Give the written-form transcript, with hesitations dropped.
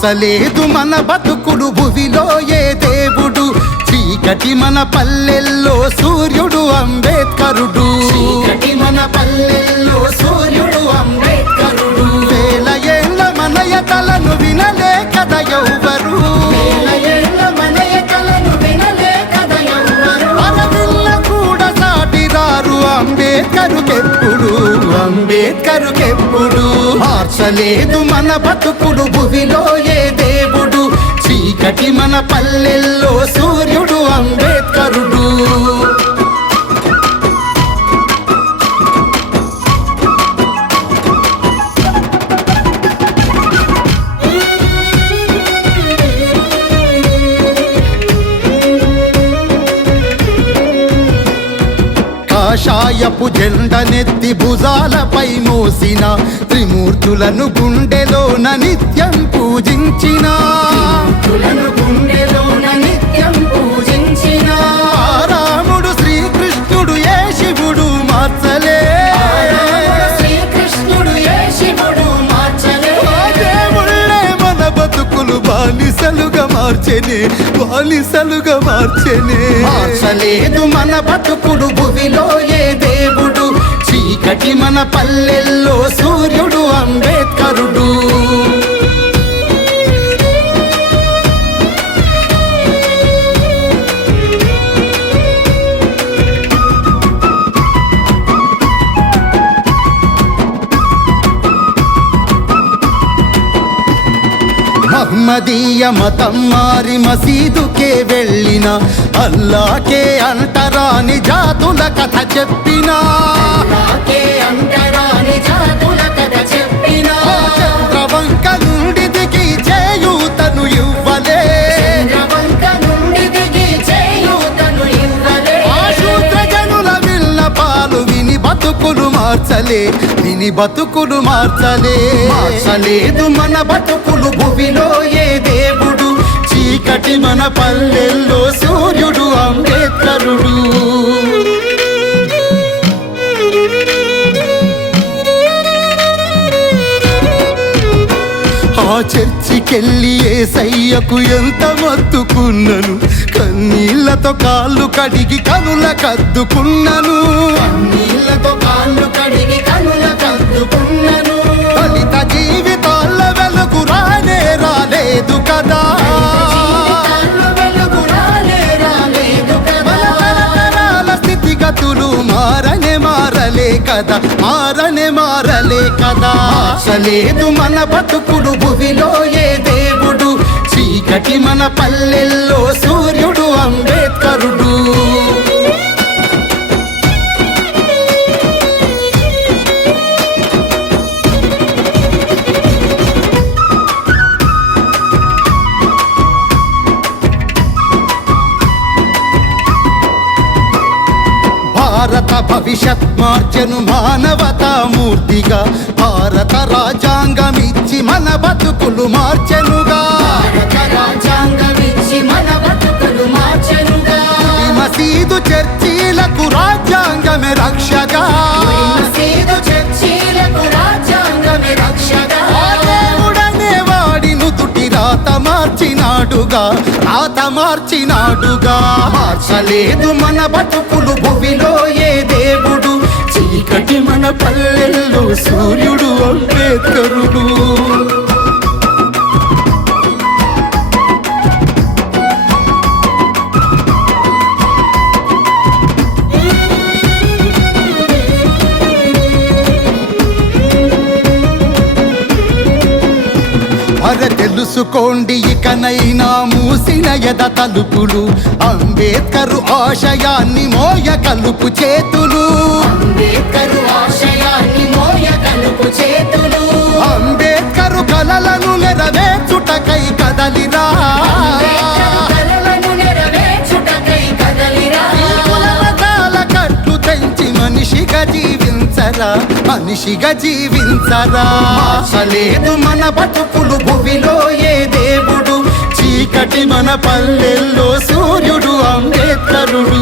మార్చలేదు మన బతుకులు భువిలో ఏ దేవుడు చీకటి మన పల్లెల్లో సూర్యుడు అంబేద్కరుడు మన పల్లెల్లో సూర్యుడు అంబేద్కరుడు వేల ఏళ్ళ మనయతలను వినలే కదా ఎవ్వరు అంబేద్కరుకెప్పుడు మార్చలేదు మన బతుకులు భువిలో ఏ దేవుడు చీకటి మన పల్లెల్లో సూర్యుడు అంబేద్కరుడు కాషాయపు జెండనెత్తి భుజాలపై మోసిన త్రిమూర్తులను గుండెలోన నిత్యం పూజించిన రాముడు శ్రీకృష్ణుడు ఏ శివుడు మార్చలే దేవుళ్ళే మన బతుకులు బానిసలుగా మార్చెనే మార్చలేదు మన బతుకులు భువిలో ఏ దేవుడు చీకటి మన పల్లెల్లో సూర్యుడు అంబేద్కరుడు మహమ్మదీయ మతం మారి మసీదుకే వెళ్ళిన అల్లాకే అంటరాని జాతుల కథ చెప్పినా చంద్రవంక నుండి దిగి చేయూతను ఇవ్వలే శూద్ర జనుల విన్నపాలు విని బతుకులు మార్చలే మార్చలేదు మన బతుకులు భువిలో ఏ దేవుడు చీకటి మన పల్లెల్లో సూర్యుడు అంబేద్కరుడు ఆ చర్చికెళ్ళి యేసయ్యకు ఎంత మొత్తుకున్నను కన్నీళ్లతో కాళ్ళు కడిగి కనుల కద్దుకున్నను దళిత జీవితాల వెలుగు రాలేదు కదా స్థితిగతులు మారలే కదా మార్చలేదు మన బతుకులు భువిలో ఏ దేవుడు చీకటి మన పల్లెల్లో సూర్యుడు అంబేద్కరుడు భారత భవిష్యత్ మార్చెను మానవతా మూర్తిగా భారత రాజ్యాంగమిచ్చి మన బతుకులు మార్చెనుగా మసీదు చర్చీలకు రాజ్యాంగమే రక్షగా దేవుడనే వాడి నుదుటి రాత మార్చినాడుగా మార్చలేదు మన బతుకులు భువిలో ఏ దేవుడు చీకటి మన పల్లెల్లో సూర్యుడు అంబేద్కరుడు తెలుసుకోండి ఇకనైనా మూసిన ఎద తలుపులు అంబేద్కరు ఆశయాన్ని మోయ కలుపు చేతులు అంబేద్కరు కలలను నెరవేర్చుటకై కదలిరా కట్లు తెంచి మనిషిగా జీవించరా మార్చలేదు మన బతుకులు భువిలో ఏ దేవుడు చీకటి మన పల్లెల్లో సూర్యుడు అంబేద్కరుడు